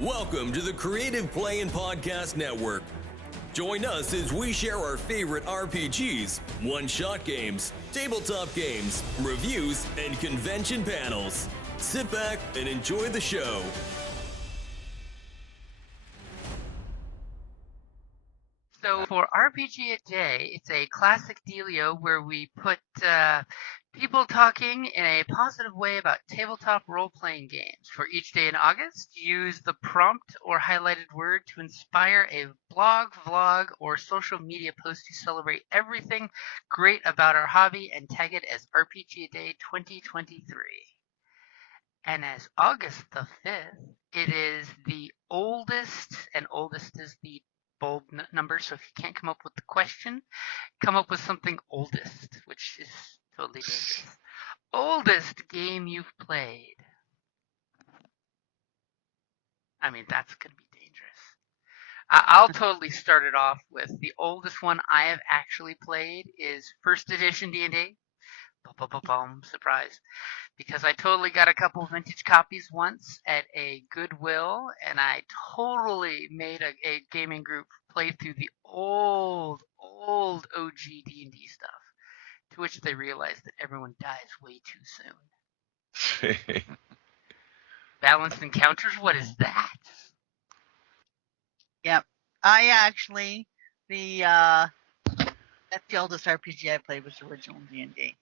Welcome to the Creative Play and Podcast Network. Join us as we share our favorite RPGs, one-shot games, tabletop games, reviews, and convention panels. Sit back and enjoy the show. So for RPGaDay, it's a classic dealio where we put people talking in a positive way about tabletop role-playing games. For each day in August, use the prompt or highlighted word to inspire a blog, vlog, or social media post to celebrate everything great about our hobby and tag it as RPGaDay2023. And as August the 5th, it is the oldest, and oldest is the bold number, so if you can't come up with the question, come up with something oldest, which is totally dangerous. Oldest game you've played. I mean, that's going to be dangerous. I'll totally start it off with the oldest one I have actually played is first edition D&D. Surprise. Because I totally got a couple vintage copies once at a Goodwill, and I totally made a gaming group play through the old OG D&D stuff, to which they realized that everyone dies way too soon. Balanced Encounters? What is that? Yep. That's the oldest RPG I played was original D&D.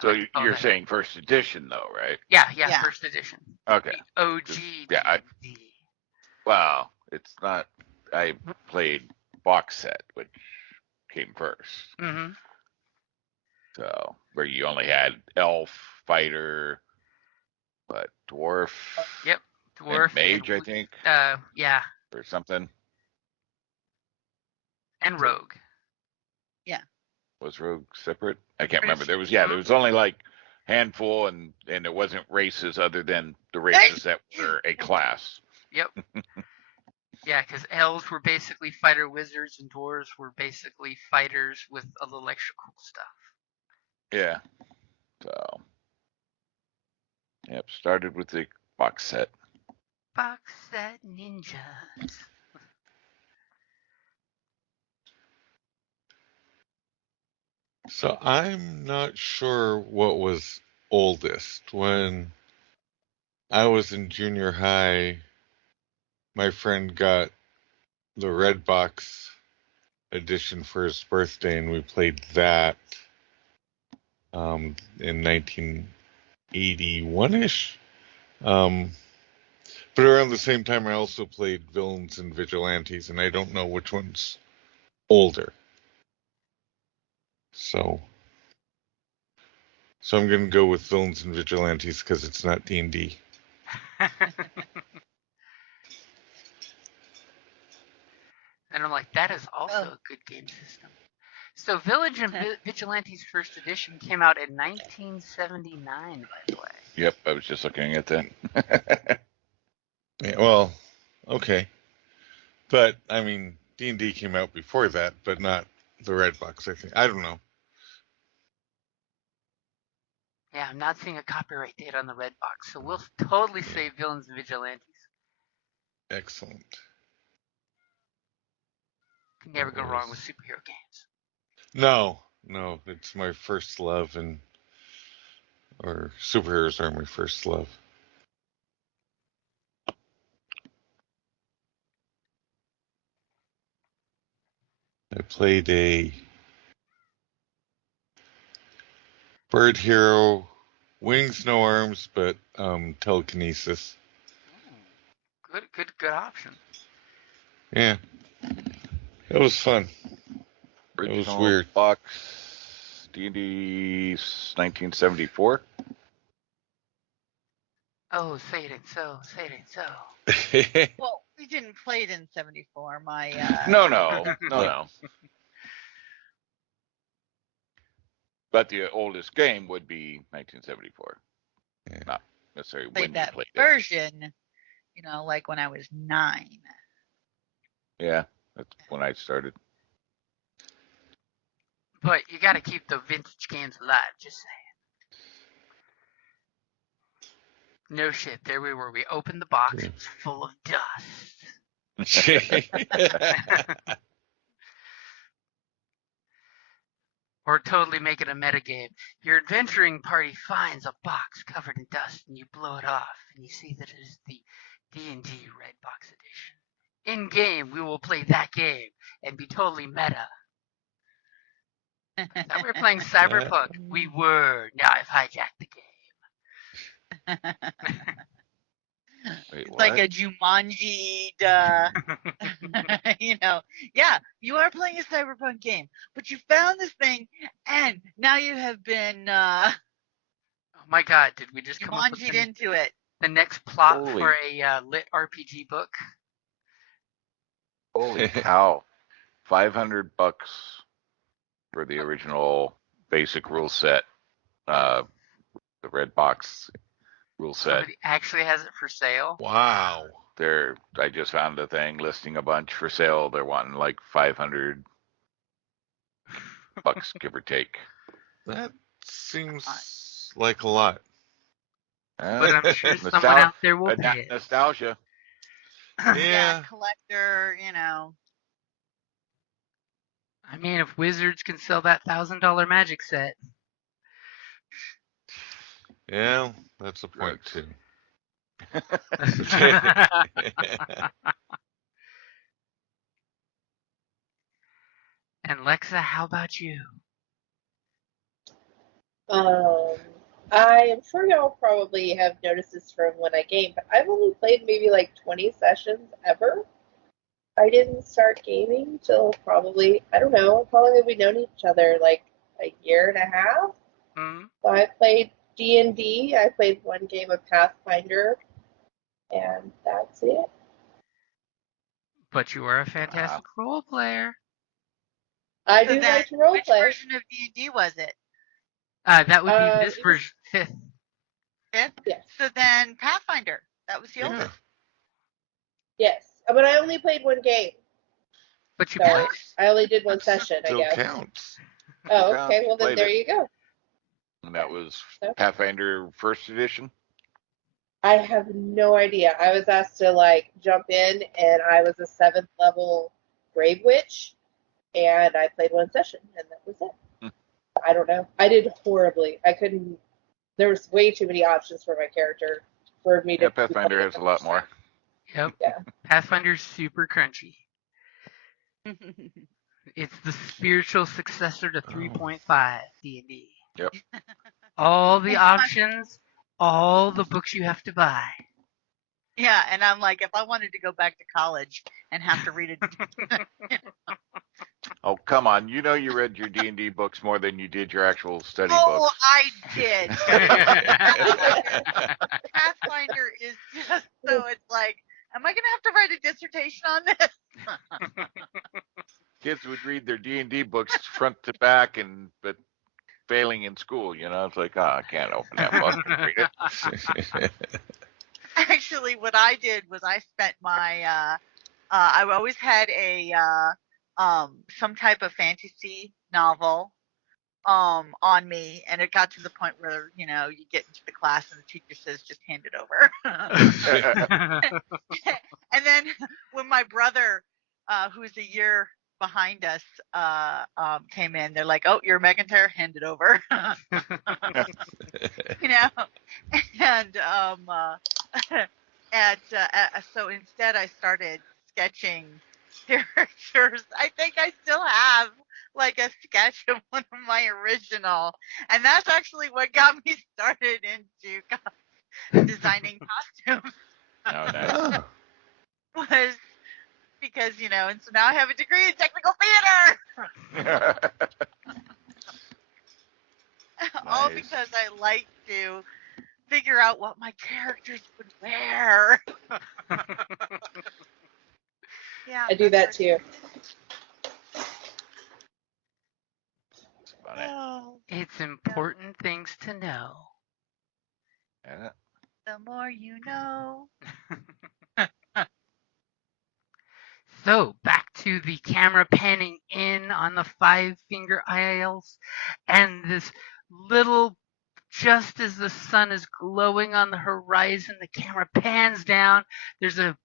So you're saying first edition, though, right? Yeah, first edition. Okay. The OG D&D. Well, it's not. I played box set, which came first. Mm-hmm. So where you only had elf, fighter, but dwarf. Yep, dwarf. And mage, I think. Yeah. Or something. And rogue. Yeah. Was rogue separate? I can't remember. There was only like handful, and it wasn't races other than the races that were a class. Yep. Yeah, because elves were basically fighter wizards, and dwarves were basically fighters with a little extra cool stuff. Yeah. So. Yep. Started with the box set. Box set ninjas. So I'm not sure what was oldest. When I was in junior high, my friend got the red box edition for his birthday, and we played that in 1981-ish. But around the same time, I also played Villains and Vigilantes, and I don't know which one's older. So I'm going to go with Villains and Vigilantes because it's not D&D. And I'm like, that is also a good game system. So Village and Vigilantes First Edition came out in 1979, by the way. Yep, I was just looking at that. Yeah, well, okay. But, I mean, D&D came out before that, but not the red box, I think. I don't know. Yeah, I'm not seeing a copyright date on the red box, so we'll totally say Villains and Vigilantes. Excellent. Can never go wrong with superhero games. No, it's my first love, or superheroes are my first love. I played a bird hero, wings, no arms, but telekinesis. Good option. Yeah, it was fun. Original it was weird. Box D&D 1974. Oh, say it ain't so. Well, we didn't play it in 74. No. But the oldest game would be 1974. Yeah. Not necessarily played when that you played version, like when I was 9. Yeah, that's when I started. But you got to keep the vintage games alive, just saying. No shit. There we were. We opened the box. It was full of dust. Or totally make it a metagame. Your adventuring party finds a box covered in dust, and you blow it off, and you see that it is the D&D Red Box Edition. In game, we will play that game and be totally meta. Now we're playing Cyberpunk. We were. Now I've hijacked the game. Wait, It's what? like a Jumanji, yeah, you are playing a cyberpunk game, but you found this thing, and now you have been Oh my god, did we just come up with Jumanji'd into it. the next plot Holy- for a lit RPG book? Holy cow. $500 for the original basic rule set. The red box rule set. Somebody actually has it for sale? Wow. I just found a thing listing a bunch for sale. They're wanting like $500, give or take. That seems like a lot. But I'm sure someone out there will pay it. Nostalgia. Yeah. Collector, I mean, if Wizards can sell that $1,000 magic set. Yeah, that's a point too. And Lexa, how about you? I am sure y'all probably have noticed this from when I game, but I've only played maybe like 20 sessions ever. I didn't start gaming till probably, I don't know, how long have we known each other? Like a year and a half? Hmm? So I played D&D, I played one game of Pathfinder, and that's it. But you are a fantastic role player. I So do then, like to roleplay. which version of D&D was it? That would be this it was- version, 5th. Fifth? Yes. So then Pathfinder, that was the Yeah. oldest. Yes, but I only played one game, But you so passed. I only did one session, I Still guess. counts. Oh, Yeah, okay, well then played there it. you go. And that was Okay. Pathfinder First Edition. I have no idea. I was asked to like jump in, and I was a 7th level Grave Witch, and I played one session, and that was it. I don't know. I did horribly. I couldn't. There was way too many options for my character for me to. Yeah, Pathfinder has a lot more. Yep. Yeah. Pathfinder's super crunchy. It's the spiritual successor to 3.5 D&D. Yep. All the options, all the books you have to buy. Yeah, and I'm like, if I wanted to go back to college and have to read it, Oh, come on. You know you read your D&D books more than you did your actual study oh, books. I did. Pathfinder is just so it's like, am I gonna have to write a dissertation on this? Kids would read their D&D books front to back, but failing in school, it's like, I can't open that book and read it. Actually, what I did was I spent my I always had a some type of fantasy novel on me, and it got to the point where you get into the class and the teacher says just hand it over. And then when my brother, who's a year behind us, came in, they're like, "Oh, you're McIntyre, hand it over." And so instead I started sketching characters. I think I still have like a sketch of one of my original, and that's actually what got me started into designing costumes. Oh, nice. Was because and so now I have a degree in technical theater. All Nice. because I like to figure out what my characters would wear. Yeah, I do that too. Funny. Oh, It's important things to know. Yeah. the more you know. So, back to the camera panning in on the 5-finger aisles and this little just as the sun is glowing on the horizon, the camera pans down. There's a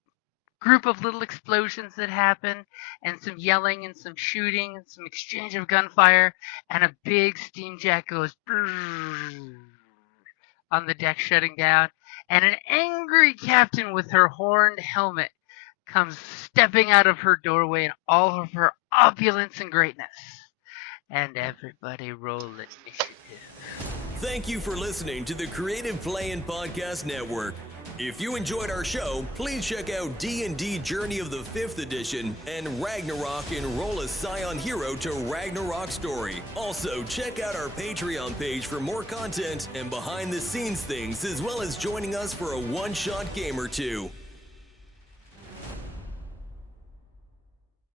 group of little explosions that happen, and some yelling and some shooting and some exchange of gunfire, and a big steam jet goes on the deck shutting down, and an angry captain with her horned helmet comes stepping out of her doorway in all of her opulence and greatness. And everybody roll initiative. Thank you for listening to the Creative Play-In Podcast Network. If you enjoyed our show, please check out D&D Journey of the 5th Edition and Ragnarok Enroll a Scion Hero to Ragnarok Story. Also, check out our Patreon page for more content and behind-the-scenes things, as well as joining us for a one-shot game or two.